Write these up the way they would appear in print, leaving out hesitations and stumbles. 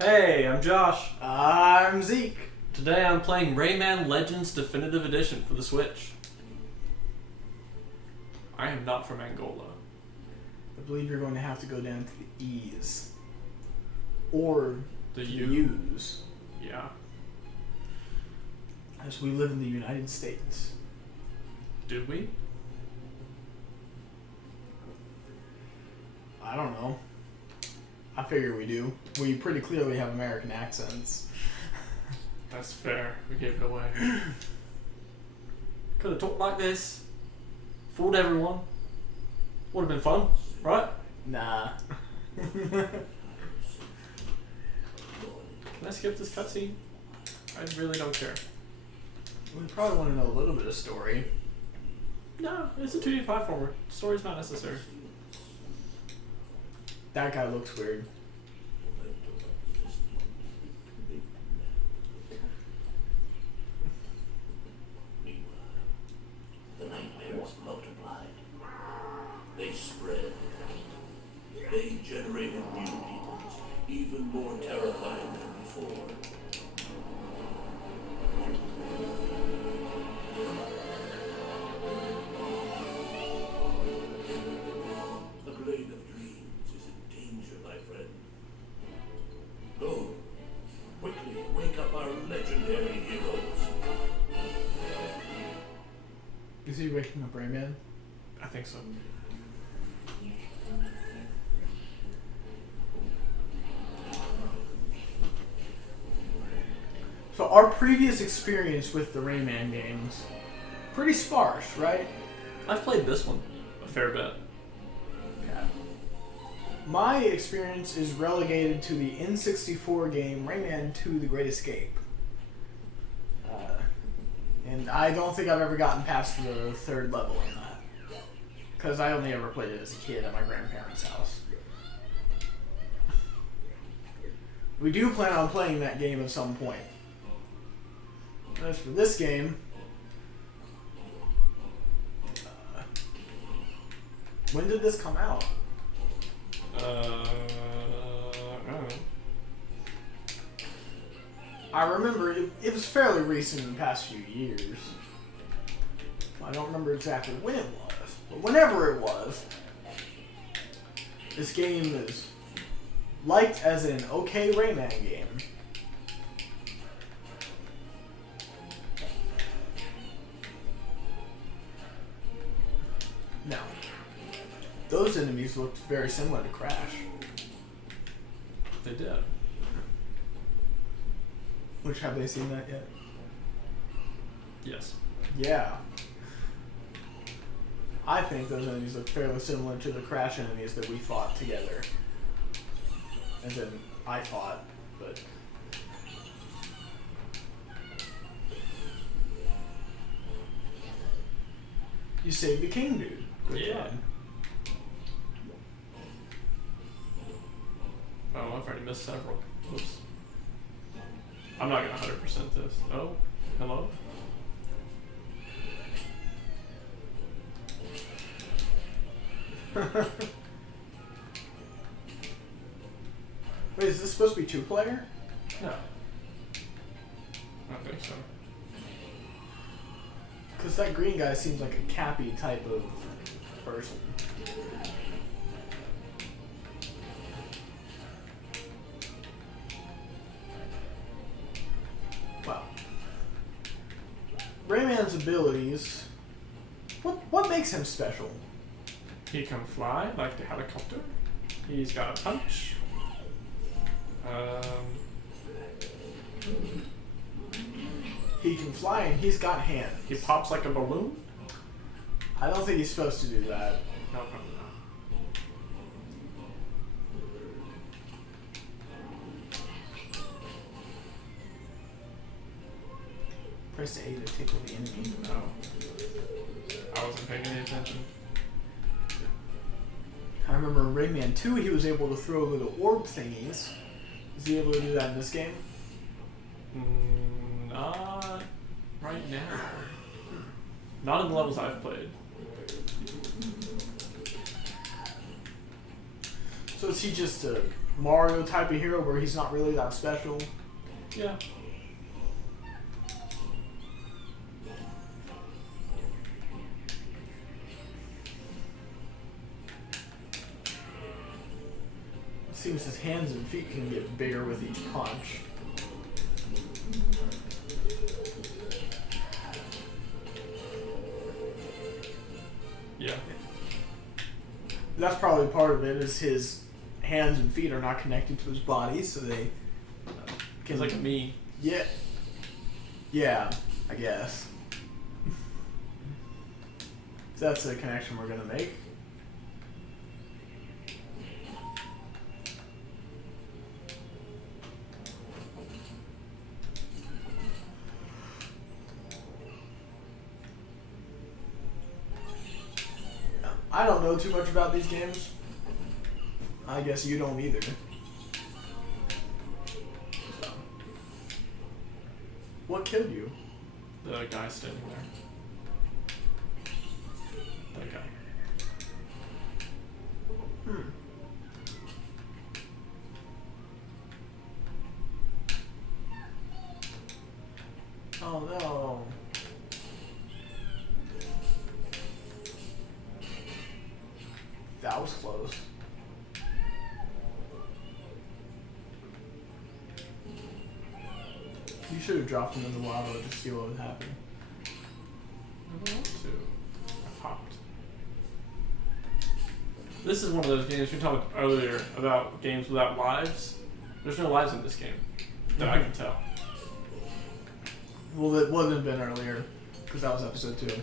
Hey, I'm Josh. I'm Zeke. Today I'm playing Rayman Legends Definitive Edition for the Switch. I am not from Angola. I believe you're going to have to go down to the E's. Or The the U. U's. Yeah. As we live in the United States. Do we? I don't know. I figure we do. We pretty clearly have American accents. That's fair. We gave it away. Could have talked like this. Fooled everyone. Would have been fun, right? Nah. Can I skip this cutscene? I really don't care. We probably want to know a little bit of story. No, it's a 2D platformer. Story's not necessary. That guy looks weird. The nightmares multiplied. They spread. They generated new demons, even more terrifying than before. The blade of dreams is in danger, my friend. Go, quickly wake up our legendary heroes. Is he waking up Rayman? I think so. So our previous experience with the Rayman games, pretty sparse, right? I've played this one a fair bit. Yeah. My experience is relegated to the N64 game Rayman 2: The Great Escape. And I don't think I've ever gotten past the third level in that. Because I only ever played it as a kid at my grandparents' house. We do plan on playing that game at some point. As for this game, when did this come out? I don't know. I remember it was fairly recent in the past few years. I don't remember exactly when it was, but whenever it was, this game is liked as an okay Rayman game. Now, those enemies looked very similar to Crash. They did. Which, have they seen that yet? Yes. Yeah. I think those enemies look fairly similar to the Crash enemies that we fought together. As in, I fought, but... You saved the king, dude. Good job. Oh, I've already missed several. Oops. I'm not gonna 100% this. Oh, hello? Wait, is this supposed to be two-player? No. I don't think so. Because that green guy seems like a Cappy type of person. Well, Rayman's abilities. What makes him special? He can fly like the helicopter. He's got a punch. He can fly and he's got hands. He pops like a balloon. I don't think he's supposed to do that. No, probably not. Press A to tickle the enemy. No. I wasn't paying any attention. I remember in Rayman 2 he was able to throw little orb thingies. Is he able to do that in this game? Not right now. Not in the levels I've played. So is he just a Mario type of hero where he's not really that special? Yeah. It seems his hands and feet can get bigger with each punch. Yeah. That's probably part of it, is his hands and feet are not connected to his body, so they He's like me. Yeah. Yeah, I guess. That's the connection we're gonna make. I don't know too much about these games. I guess you don't either. So. What killed you? The guy standing there. That guy. Hmm. Oh no. That was close. You should have dropped him in the lava to see what would happen. I don't want to. I popped. This is one of those games we talked earlier about games without lives. There's no lives in this game that I can tell. Well, it wouldn't have been earlier, because that was episode 2.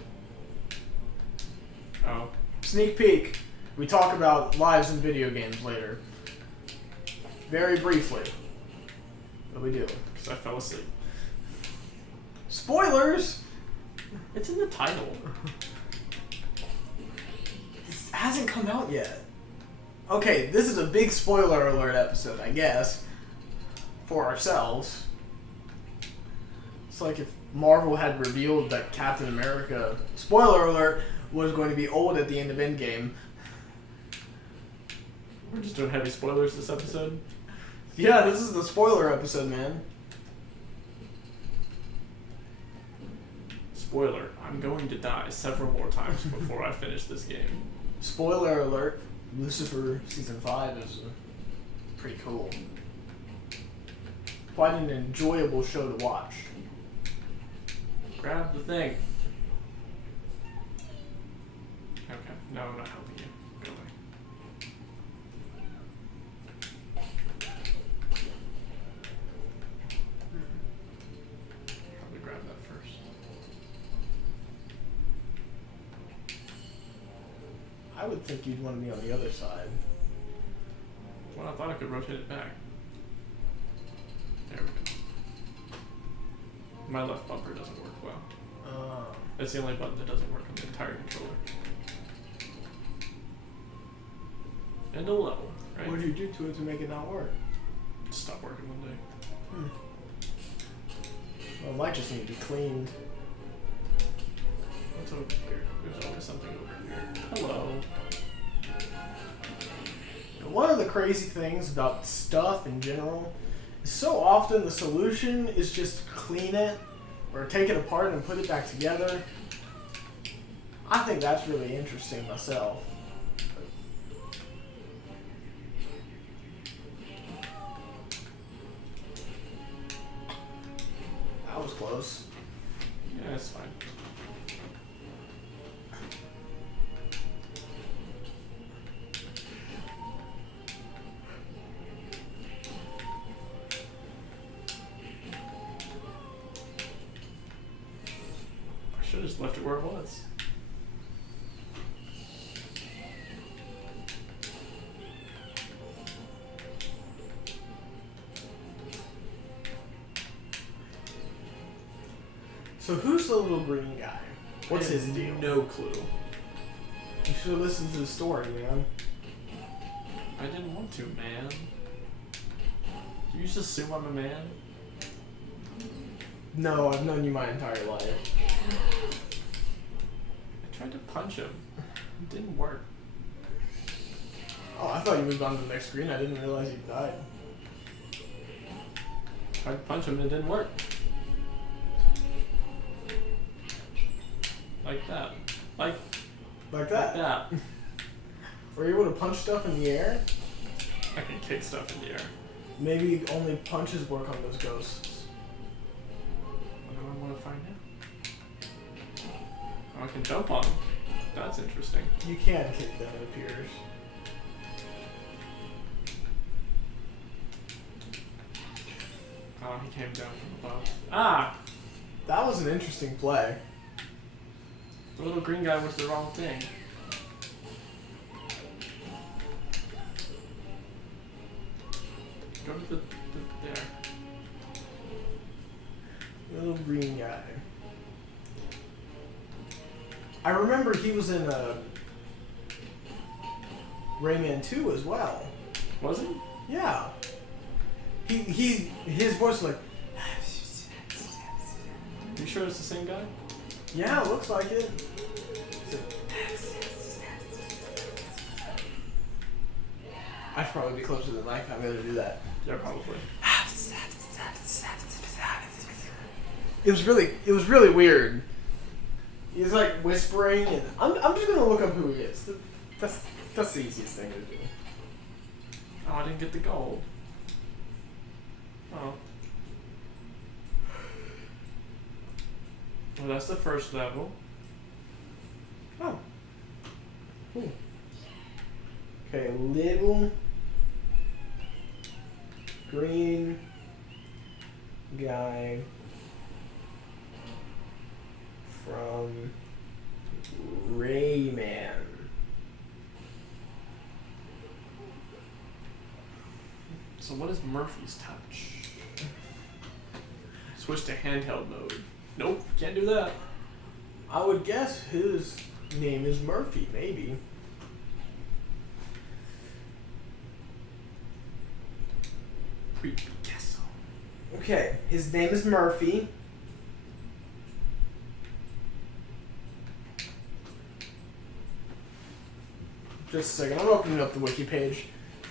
Oh. Sneak peek. We talk about lives in video games later. Very briefly. But we do. Because I fell asleep. Spoilers! It's in the title. It hasn't come out yet. Okay, this is a big spoiler alert episode, I guess. For ourselves. It's like if Marvel had revealed that Captain America, spoiler alert, was going to be old at the end of Endgame. We're just doing heavy spoilers this episode. Yeah, this is the spoiler episode, man. Spoiler, I'm going to die several more times before I finish this game. Spoiler alert, Lucifer Season 5 is pretty cool. Quite an enjoyable show to watch. Grab the thing. Okay, no, I'm not helping you. Go away. Probably grab that first. I would think you'd want to be on the other side. Well, I thought I could rotate it back. There we go. My left bumper doesn't work well. That's the only button that doesn't work on the entire controller. And a level, right? What did you do to it to make it not work? Stop working one day. Well, it might just need to be cleaned. What's over here? There's always something over here. Hello. One of the crazy things about stuff in general is so often the solution is just clean it or take it apart and put it back together. I think that's really interesting myself. That was close. Yeah, it's fine. I should have just left it where it was. So who's the little green guy? What's I his have deal? No clue. You should have listened to the story, man. I didn't want to, man. Do you just assume I'm a man? No, I've known you my entire life. I tried to punch him. It didn't work. Oh, I thought you moved on to the next screen. I didn't realize you died. Tried to punch him and it didn't work. Like that. Like that? Like that. Were you able to punch stuff in the air? I can kick stuff in the air. Maybe only punches work on those ghosts. What do I want to find out? Oh, I can jump on them. That's interesting. You can kick them, it appears. Oh, he came down from above. Ah! That was an interesting play. The little green guy was the wrong thing. Go to the there. Little green guy. I remember he was in Rayman 2 as well. Was he? Yeah. His voice was like. You sure it's the same guy? Yeah, it looks like it. I should probably be closer to the mic. I'm going to do that. Yeah, probably. It was really weird. He's like whispering, and I'm just gonna look up who he is. That's the easiest thing to do. Oh, I didn't get the gold. Oh. Well, that's the first level. Oh. Cool. Okay, little green guy from Rayman. So what is Murphy's touch? Switch to handheld mode. Nope, can't do that. I would guess his name is Murphy, maybe. Creepy castle. Okay, his name is Murphy. Just a second, I'm opening up the wiki page.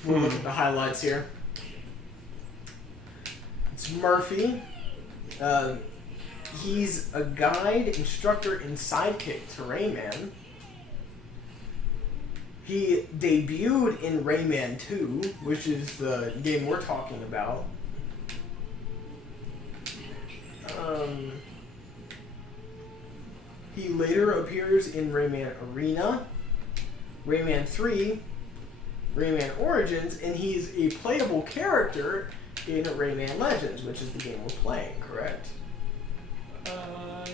We'll look at the highlights here. It's Murphy. He's a guide, instructor, and sidekick to Rayman. He debuted in Rayman 2, which is the game we're talking about. He later appears in Rayman Arena, Rayman 3, Rayman Origins, and he's a playable character in Rayman Legends, which is the game we're playing, correct?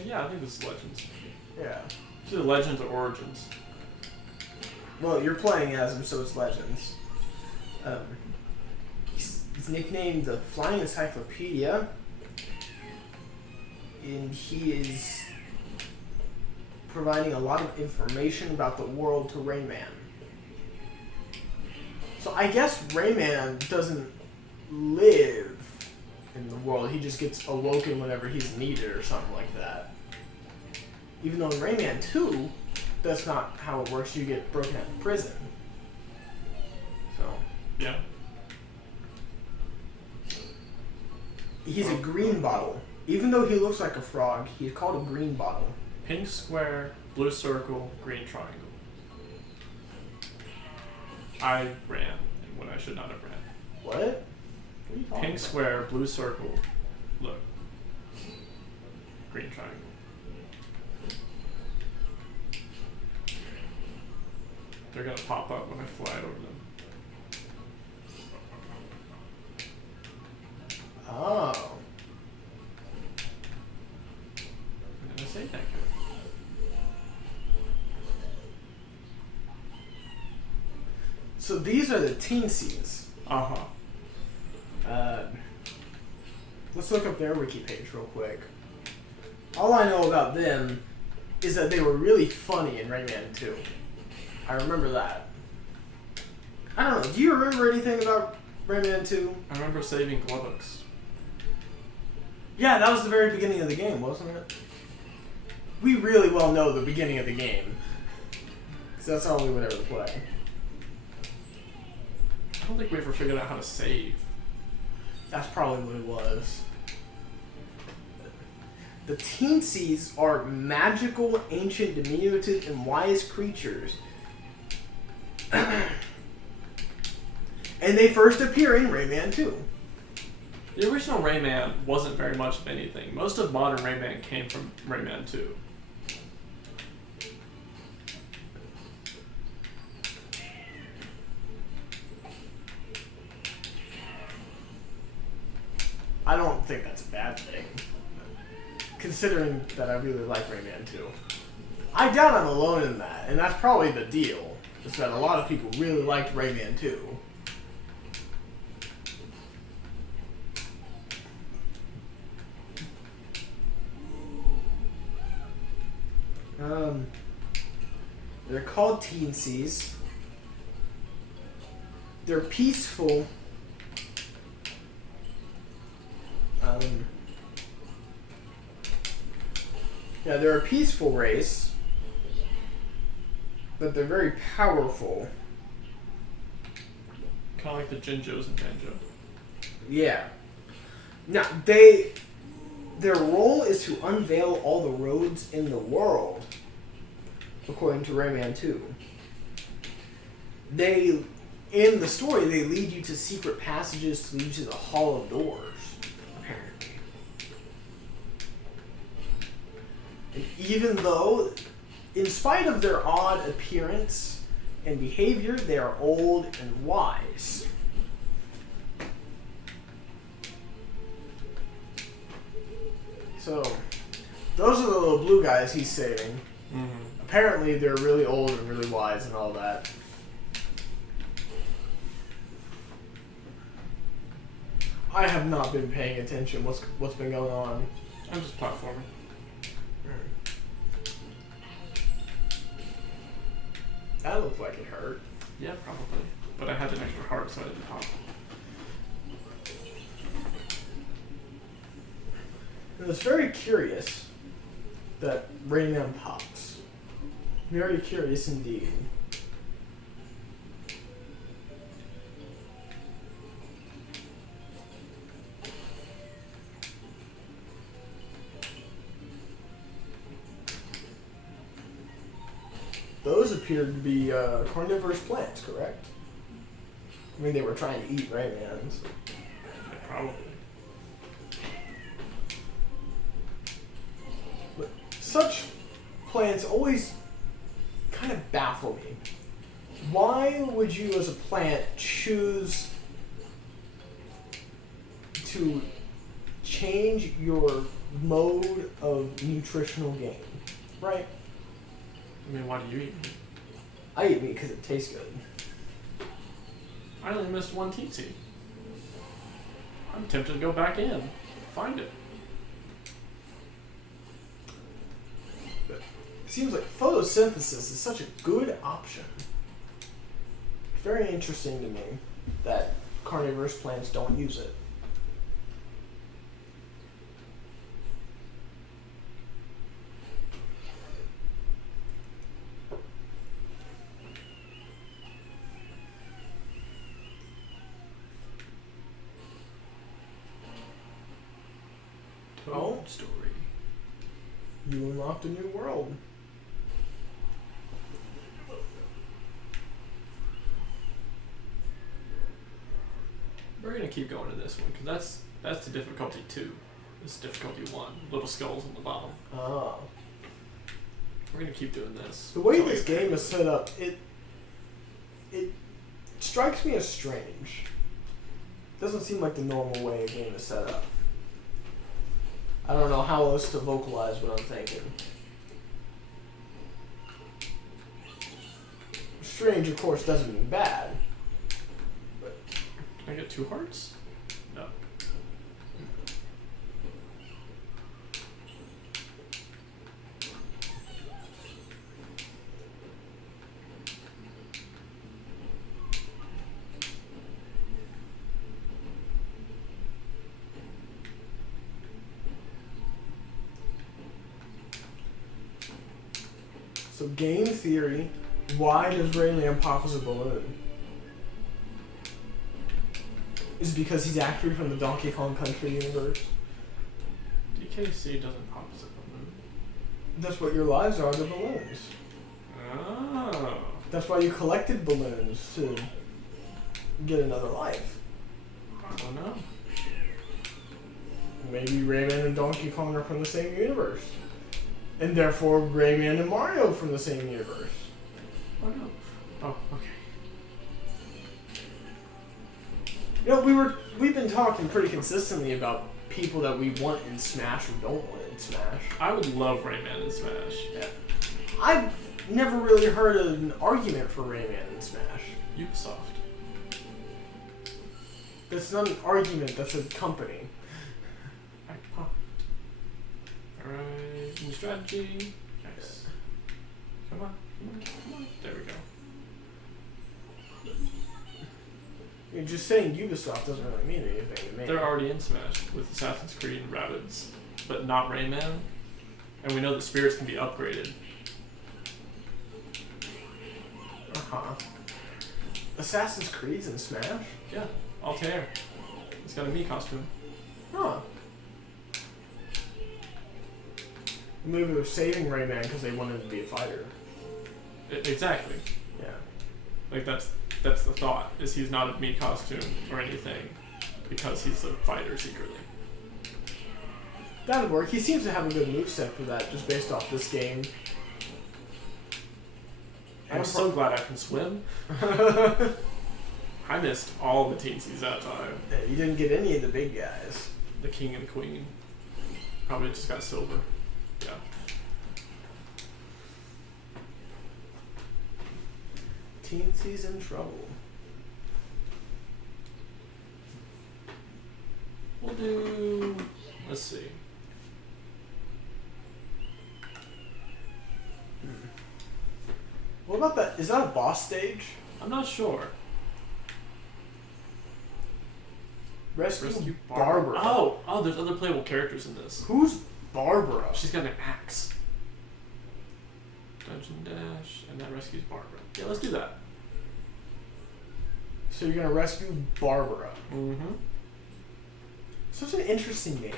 Yeah, I think this is Legends. Yeah. It's either Legends or Origins. Well, you're playing as him, so it's Legends. He's nicknamed the Flying Encyclopedia, and he is providing a lot of information about the world to Rayman. So I guess Rayman doesn't live in the world, he just gets awoken whenever he's needed or something like that. Even though in Rayman 2, that's not how it works, you get broken out of prison. So. Yeah. He's a green bottle. Even though he looks like a frog, he's called a green bottle. Pink square, blue circle, green triangle. I ran when I should not have ran. What? What are you talking Pink about? square, blue circle. Look. Green triangle. They're gonna pop up when I fly over them. Oh. I'm gonna say that good. So these are the Teensies. Uh-huh. Let's look up their wiki page real quick. All I know about them is that they were really funny in Rayman 2. I remember that. I don't know, do you remember anything about Rayman 2? I remember saving Glubbox. Yeah, that was the very beginning of the game, wasn't it? We really well know the beginning of the game. Because that's all we would ever play. don't think we ever figured out how to save. That's probably what it was. The Teensies are magical, ancient, diminutive, and wise creatures. And they first appear in Rayman 2. The original Rayman wasn't very much of anything. Most of modern Rayman came from Rayman 2. I don't think that's a bad thing, considering that I really like Rayman 2. I doubt I'm alone in that, and that's probably the deal, is that a lot of people really liked Rayman 2. They're called Teensies. They're peaceful. Yeah, they're a peaceful race, but they're very powerful. Kind of like the Jinjos and Banjo. Yeah. Now, their role is to unveil all the roads in the world, according to Rayman 2. In the story, they lead you to secret passages to lead you to the Hall of Doors, apparently. And even though, in spite of their odd appearance and behavior, they are old and wise. So, those are the little blue guys he's saving. Mm-hmm. Apparently, they're really old and really wise and all that. I have not been paying attention. What's been going on? I'm just platforming. That looked like it hurt. Yeah, probably. But I had an extra heart, so I didn't pop. And it's very curious that Rayman pops. Very curious indeed. Those appeared to be carnivorous plants, correct? I mean, they were trying to eat Raymans. Yeah, probably. But such plants always kind of baffle me. Why would you, as a plant, choose to change your mode of nutritional gain? Right? I mean, why do you eat meat? I eat meat because it tastes good. I only missed one Teensy. I'm tempted to go back in. Find it. But it seems like photosynthesis is such a good option. Very interesting to me that carnivorous plants don't use it. Oh. Story. You unlocked a new world. We're gonna keep going to this one because that's the difficulty 2. This is difficulty 1. Little skulls on the bottom. Ah. We're gonna keep doing this. The way this game is set up, it strikes me as strange. It doesn't seem like the normal way a game is set up. I don't know how else to vocalize what I'm thinking. Strange, of course, doesn't mean bad. But Can I get 2 hearts? No. so game theory, why does Rayman pop as a balloon? Is it because he's actually from the Donkey Kong Country universe? DKC doesn't pop as a balloon. That's what your lives are, the balloons. Oh. That's why you collected balloons, to get another life. I don't know. Maybe Rayman and Donkey Kong are from the same universe. And therefore Rayman and Mario from the same universe. Oh no. Oh, okay. You know, we've been talking pretty consistently about people that we want in Smash or don't want in Smash. I would love Rayman in Smash. Yeah. I've never really heard an argument for Rayman in Smash. Ubisoft. That's not an argument, that's a company. Alright, new strategy. Nice. Come on, come on, come on. There we go. You're just saying Ubisoft doesn't really mean anything to me. They're already in Smash with Assassin's Creed and Rabbids, but not Rayman. And we know that spirits can be upgraded. Uh-huh. Assassin's Creed's in Smash? Yeah, Altair. He's got a Mii costume. Huh. Maybe they're saving Rayman because they wanted to be a fighter. Exactly. Yeah. Like that's the thought, is he's not a Mii costume or anything because he's a fighter secretly. That would work. He seems to have a good moveset for that, just based off this game. I'm so glad I can swim. I missed all the Teensies that time. Yeah, you didn't get any of the big guys. The king and queen. Probably just got silver. Yeah. Teensies in trouble. We'll do... Let's see. What about that? Is that a boss stage? I'm not sure. Rescue Barbara. Oh, there's other playable characters in this. Who's Barbara? She's got an axe. Dungeon Dash, and that rescues Barbara. Yeah, let's do that. So you're gonna rescue Barbara. Mm-hmm. Such an interesting name.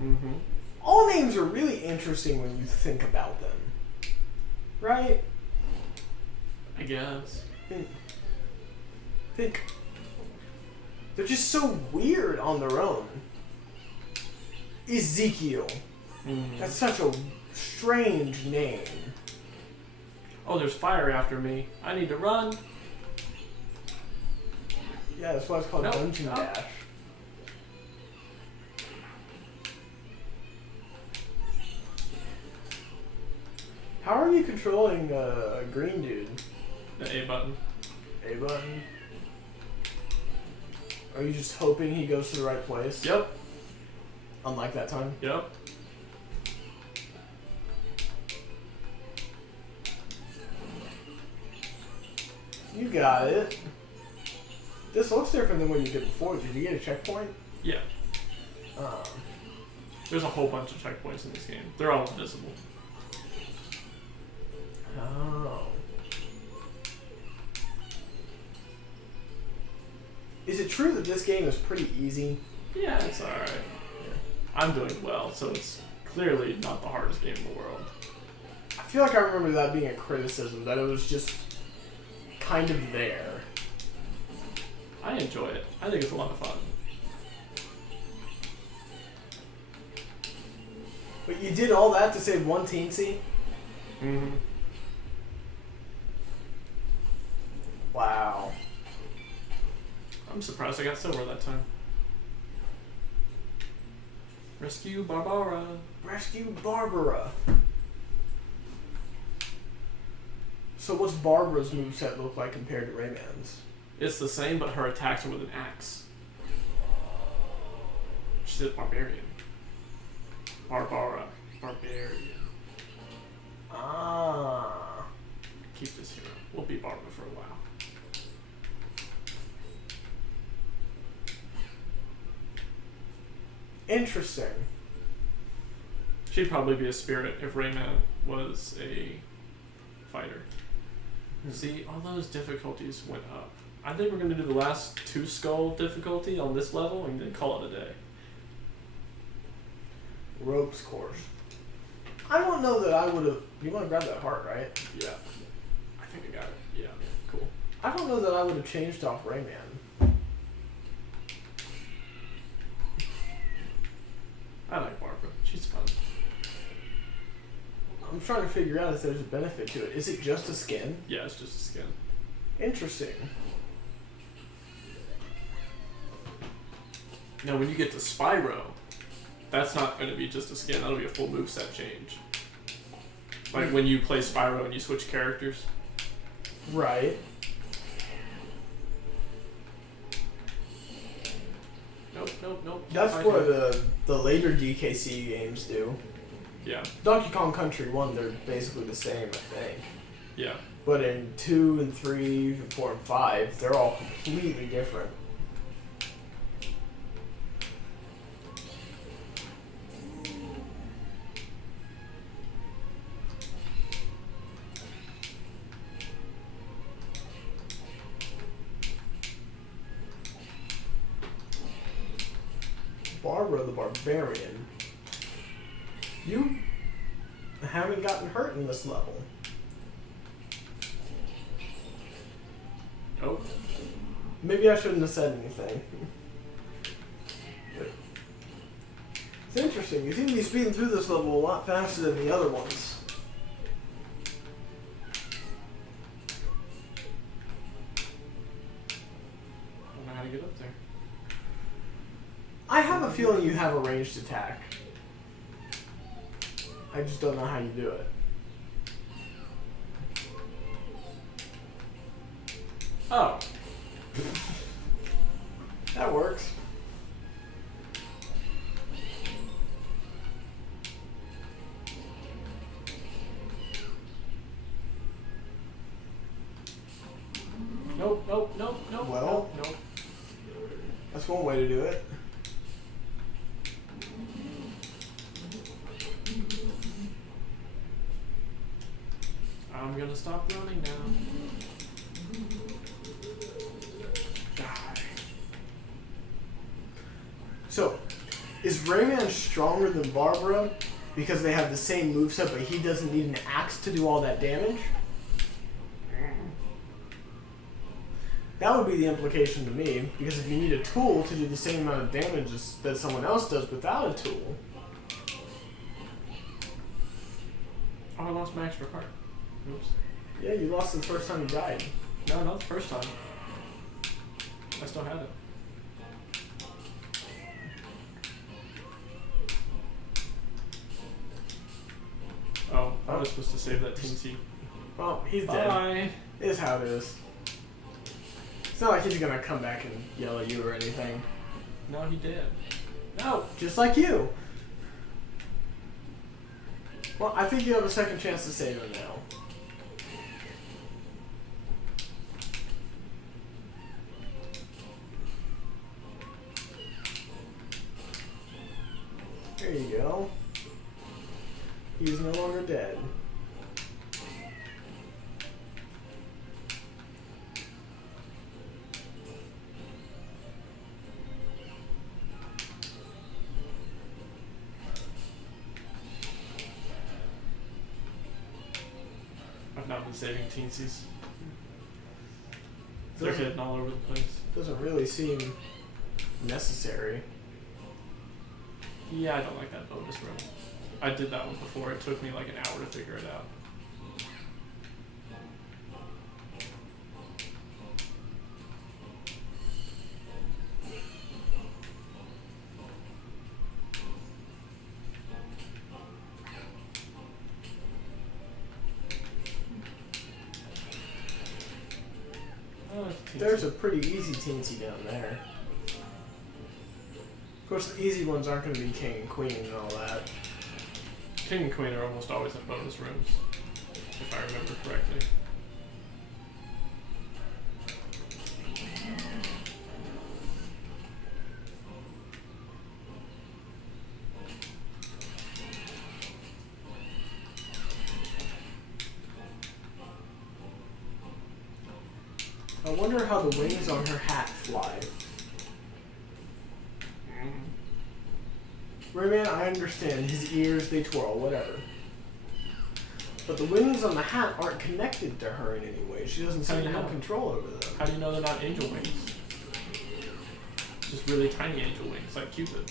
Mm-hmm. All names are really interesting when you think about them. Right? I guess. Think. They're just so weird on their own. Ezekiel. Mm-hmm. That's such a strange name. Oh, there's fire after me. I need to run. Yeah, that's why it's called Dungeon Dash. How are you controlling a green dude? The A button. A button? Are you just hoping he goes to the right place? Yep. Unlike that time? Yep. You got it. This looks different than what you did before. Did you get a checkpoint? Yeah. There's a whole bunch of checkpoints in this game. They're all invisible. Oh. Is it true that this game is pretty easy? Yeah, it's alright. Yeah. I'm doing well, so it's clearly not the hardest game in the world. I feel like I remember that being a criticism, that it was just kind of there. I enjoy it. I think it's a lot of fun. But you did all that to save one teensy? Mm-hmm. Wow. I'm surprised I got silver that time. Rescue Barbara. Rescue Barbara. So what's Barbara's moveset look like compared to Rayman's? It's the same, but her attacks are with an axe. She's a barbarian. Barbara. Barbarian. Ah. Keep this hero. We'll be Barbara for a while. Interesting. She'd probably be a spirit if Rayman was a fighter. See, all those difficulties went up. I think we're going to do the last 2 skull difficulty on this level and then call it a day. Ropes course. I don't know that I would have... You want to grab that heart, right? Yeah. I think I got it. Yeah. Cool. I don't know that I would have changed off Rayman. I like Barbara. She's fun. I'm trying to figure out if there's a benefit to it. Is it just a skin? Yeah, it's just a skin. Interesting. Now, when you get to Spyro, that's not going to be just a skin. That'll be a full moveset change. Like when you play Spyro and you switch characters. Right. Nope. That's what the later DKC games do. Yeah. Donkey Kong Country 1, they're basically the same, I think. Yeah. But in 2 and 3 and 4 and 5, they're all completely different. Barbara the Barbarian. You haven't gotten hurt in this level. Oh. Maybe I shouldn't have said anything. It's interesting. You seem to be speeding through this level a lot faster than the other ones. I don't know how to get up there. I have a feeling you have a ranged attack. I just don't know how you do it. Oh. That works. Nope. Well, nope. That's one way to do it. I'm gonna stop running now. Die. So, is Rayman stronger than Barbara because they have the same moveset, but he doesn't need an axe to do all that damage? That would be the implication to me, because if you need a tool to do the same amount of damage that someone else does without a tool... Oh, I lost my extra card. Oops. Yeah, you lost it the first time you died. No, not the first time. I still had it. Oh, I was supposed to save that Teensy. Well, he's dead. Bye. It is how it is. It's not like he's gonna come back and yell at you or anything. No, he did. No, just like you. Well, I think you have a second chance to save him now. There you go. He's no longer dead. I've not been saving Teensies. They're hitting all over the place. Doesn't really seem necessary. Yeah, I don't like that bonus room. I did that one before. It took me like an hour to figure it out. There's a pretty easy teensy down there. Of course, the easy ones aren't going to be king and queen and all that. King and queen are almost always in bonus rooms, if I remember correctly. Oh, wonder how the wings on her hat fly. Rayman, I understand. His ears, they twirl, whatever. But the wings on the hat aren't connected to her in any way. She doesn't seem to have control over them. How do you know they're not angel wings? Just really tiny angel wings, like Cupid.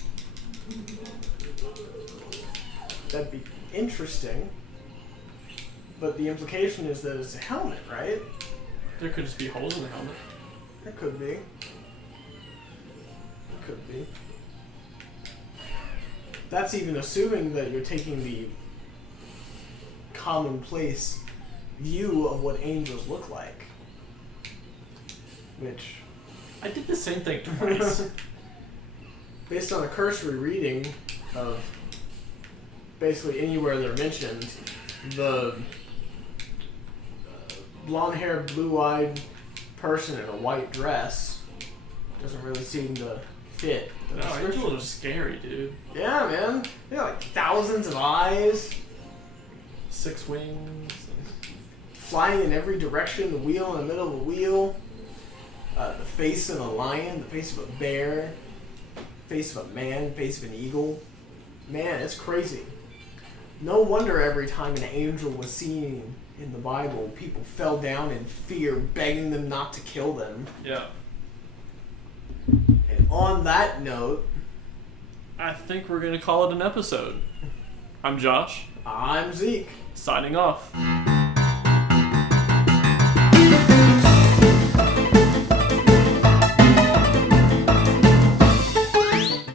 That'd be interesting. But the implication is that it's a helmet, right? There could just be holes in the helmet. There could be. Could be. That's even assuming that you're taking the commonplace view of what angels look like. Which... I did the same thing twice. Based on a cursory reading of basically anywhere they're mentioned, the blonde-haired, blue-eyed person in a white dress doesn't really seem to fit. No, angels are scary, dude. Yeah, man. They have like thousands of eyes. 6 wings. Flying in every direction, the wheel in the middle of the wheel. The face of a lion, the face of a bear, face of a man, face of an eagle. Man, it's crazy. No wonder every time an angel was seen in the Bible, people fell down in fear, begging them not to kill them. Yeah. And on that note, I think we're going to call it an episode. I'm Josh. I'm Zeke. Signing off.